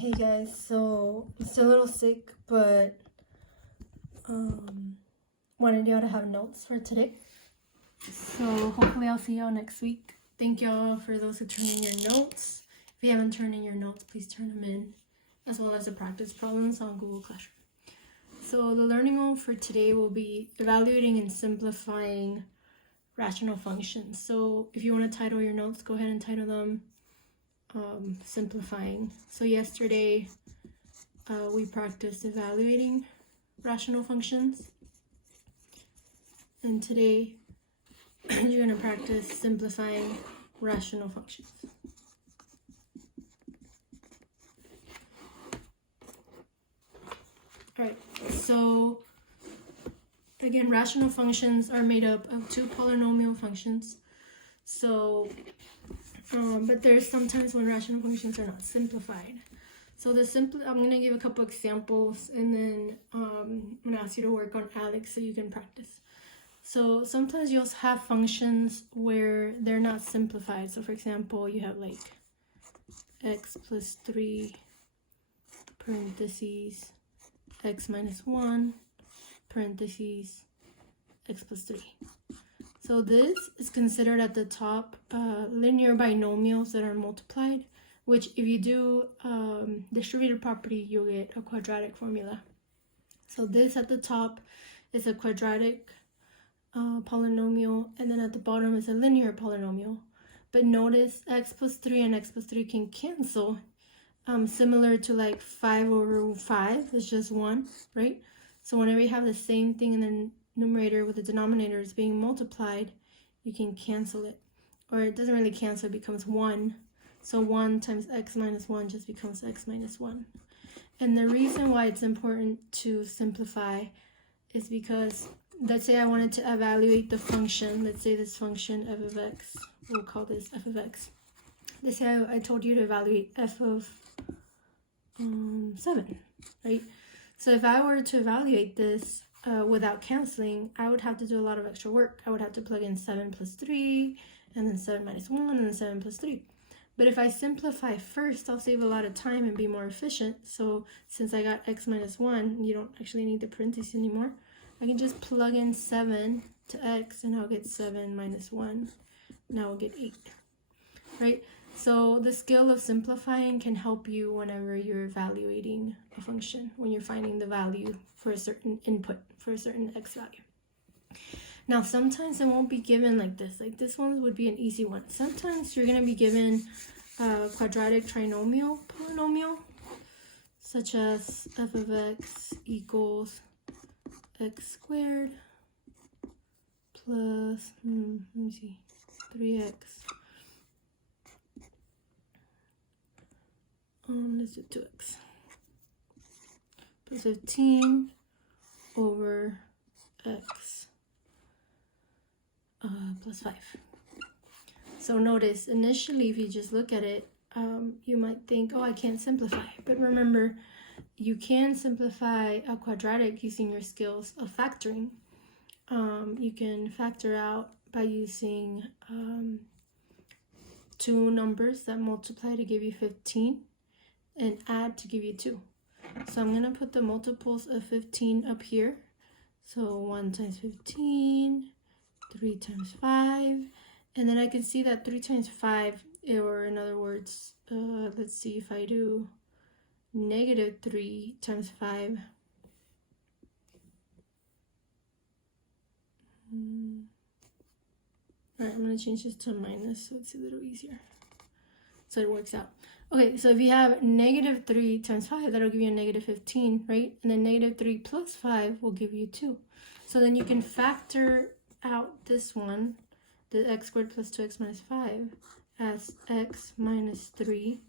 Hey guys, so I'm still a little sick, but wanted y'all to have notes for today. So hopefully I'll see y'all next week. Thank y'all for those who turn in your notes. If you haven't turned in your notes, please turn them in, as well as the practice problems on Google Classroom. So the learning goal for today will be evaluating and simplifying rational functions. So if you want to title your notes, go ahead and title them simplifying. So yesterday we practiced evaluating rational functions, and today you're going to practice simplifying rational functions. Alright, so again, rational functions are made up of two polynomial functions. So but there's sometimes when rational functions are not simplified. So I'm going to give a couple examples, and then I'm going to ask you to work on Alex so you can practice. So sometimes you'll have functions where they're not simplified. So for example, you have like x plus 3 parentheses x minus 1 parentheses x plus 3. So this is considered at the top linear binomials that are multiplied, which if you do distributive property, you'll get a quadratic formula. So this at the top is a quadratic polynomial, and then at the bottom is a linear polynomial. But notice x plus 3 and x plus 3 can cancel, similar to like 5 over 5, it's just 1, right? So whenever you have the same thing in the numerator with the denominators being multiplied, you can cancel it. Or it doesn't really cancel, it becomes 1. So 1 times x minus 1 just becomes x minus 1. And the reason why it's important to simplify is because, let's say I wanted to evaluate the function. Let's say this function f of x, we'll call this f of x. Let's say I told you to evaluate f of 7, right? So if I were to evaluate this without canceling, I would have to do a lot of extra work. I would have to plug in 7 plus 3, and then 7 minus 1, and then 7 plus 3. But if I simplify first, I'll save a lot of time and be more efficient. So since I got x minus 1, you don't actually need the parentheses anymore. I can just plug in 7 to x, and I'll get 7 minus 1. Now I'll get 8, right? So the skill of simplifying can help you whenever you're evaluating a function, when you're finding the value for a certain input, for a certain x value. Now, sometimes it won't be given like this. Like this one would be an easy one. Sometimes you're going to be given a quadratic trinomial polynomial, such as f of x equals x squared plus, let me see, 3x. Let's do 2x plus 15 over x plus 5. So notice, initially, if you just look at it, you might think, oh, I can't simplify. But remember, you can simplify a quadratic using your skills of factoring. You can factor out by using two numbers that multiply to give you 15 and add to give you 2. So I'm going to put the multiples of 15 up here. So 1 times 15, 3 times 5, and then I can see that 3 times 5, or in other words, let's see if I do negative 3 times 5. Alright, I'm going to change this to minus so it's a little easier. So it works out. Okay, so if you have negative 3 times 5, that'll give you a negative 15, right? And then negative 3 plus 5 will give you 2. So then you can factor out this one, the x squared plus 2x minus 5, as x minus 3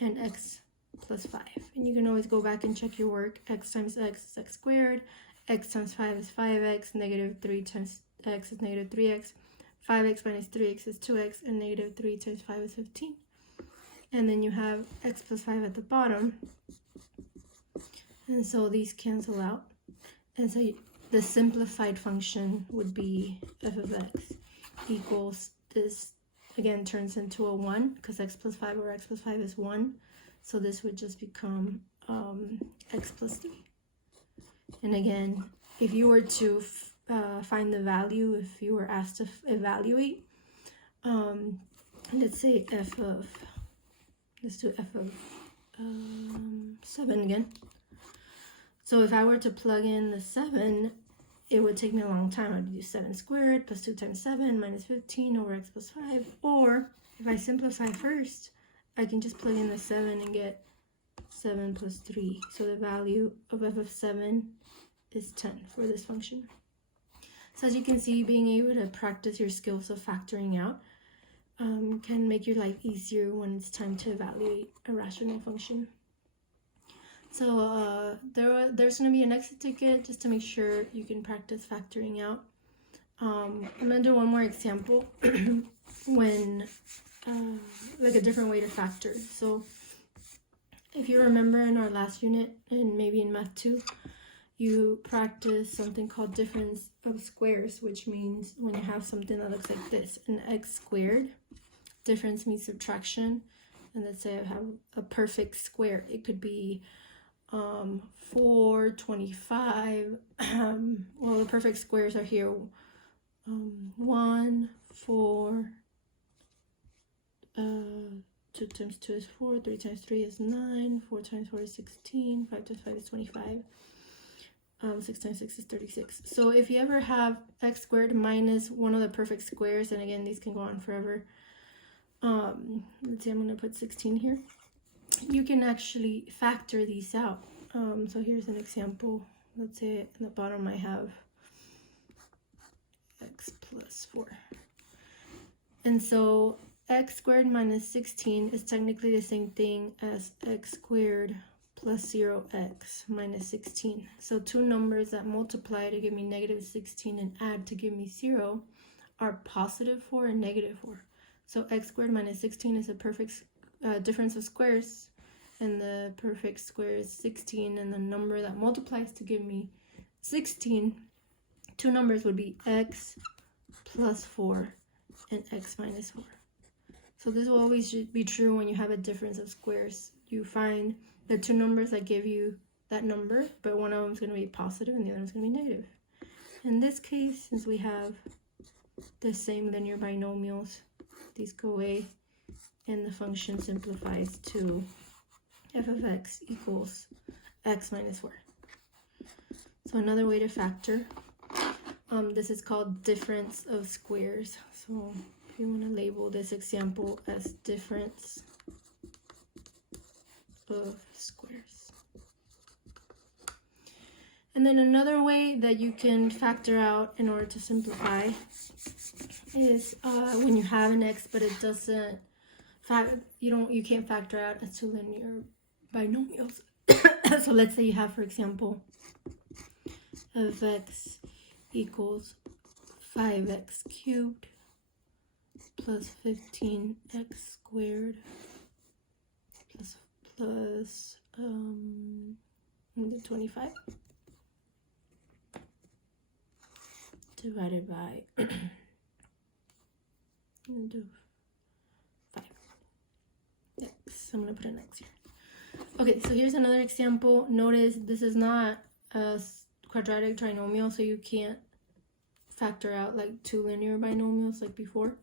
and x plus 5. And you can always go back and check your work. X times x is x squared, x times 5 is 5x, negative 3 times x is negative 3x, 5x minus 3x is 2x, and negative 3 times 5 is 15. And then you have x plus 5 at the bottom. And so these cancel out. And so the simplified function would be f of x equals this, again, turns into a 1 because x plus 5 over x plus 5 is 1. So this would just become x plus 3. And again, if you were to find the value, if you were asked to evaluate, let's say let's do f of 7 again. So if I were to plug in the 7, it would take me a long time. I'd do 7 squared plus 2 times 7 minus 15 over x plus 5. Or if I simplify first, I can just plug in the 7 and get 7 plus 3. So the value of f of 7 is 10 for this function. So as you can see, being able to practice your skills of factoring out can make your life easier when it's time to evaluate a rational function. So there's going to be an exit ticket just to make sure you can practice factoring out. I'm going to do one more example when like a different way to factor. So if you remember in our last unit, and maybe in math 2, you practice something called difference of squares, which means when you have something that looks like this, an x squared, difference means subtraction. And let's say I have a perfect square. It could be 4, 25. Well, the perfect squares are here. 1, 4, 2 times 2 is 4, 3 times 3 is 9, 4 times 4 is 16, 5 times 5 is 25, 6 times 6 is 36. So if you ever have x squared minus one of the perfect squares, and again, these can go on forever. Let's say I'm going to put 16 here. You can actually factor these out. So here's an example. Let's say at the bottom I have x plus 4. And so x squared minus 16 is technically the same thing as x squared plus 0x minus 16. So two numbers that multiply to give me negative 16 and add to give me 0 are positive 4 and negative 4. So x squared minus 16 is a perfect difference of squares, and the perfect square is 16, and the number that multiplies to give me 16, two numbers would be x plus 4 and x minus 4. So this will always be true when you have a difference of squares. You find the two numbers that give you that number, but one of them is going to be positive and the other is going to be negative. In this case, since we have the same linear binomials, these go away, and the function simplifies to f of x equals x minus 4. So another way to factor, this is called difference of squares. So if you want to label this example as difference of squares. And then another way that you can factor out in order to simplify is when you have an x, but it doesn't you can't factor out as two linear binomials. So let's say you have, for example, f of x equals 5x cubed plus 15x squared plus 25 divided by 5. X. I'm going to put an x here. Okay, so here's another example. Notice this is not a quadratic trinomial, so you can't factor out like two linear binomials like before.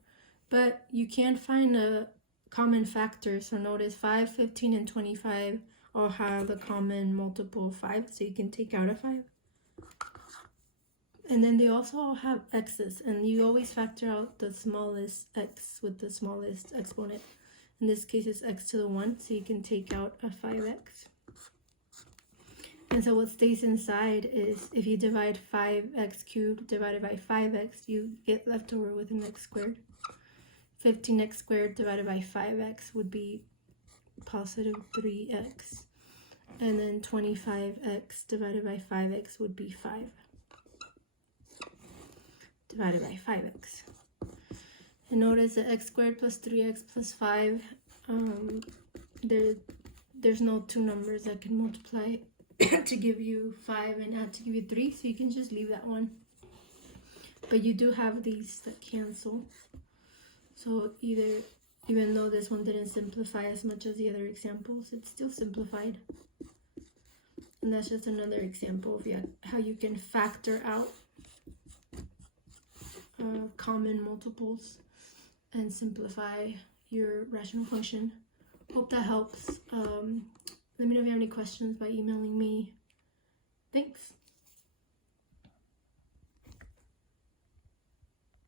But you can find a common factor. So notice 5, 15, and 25 all have the common multiple of 5, so you can take out a 5. And then they also all have x's, and you always factor out the smallest x with the smallest exponent. In this case, it's x to the 1, so you can take out a 5x. And so what stays inside is, if you divide 5x cubed divided by 5x, you get left over with an x squared. 15x squared divided by 5x would be positive 3x. And then 25x divided by 5x would be 5 divided by 5x. And notice that x squared plus 3x plus 5, there's no two numbers that can multiply to give you 5 and add to give you 3, so you can just leave that one. But you do have these that cancel. So either Even though this one didn't simplify as much as the other examples, it's still simplified. And that's just another example of how you can factor out common multiples and simplify your rational function. Hope that helps. Let me know if you have any questions by emailing me. Thanks.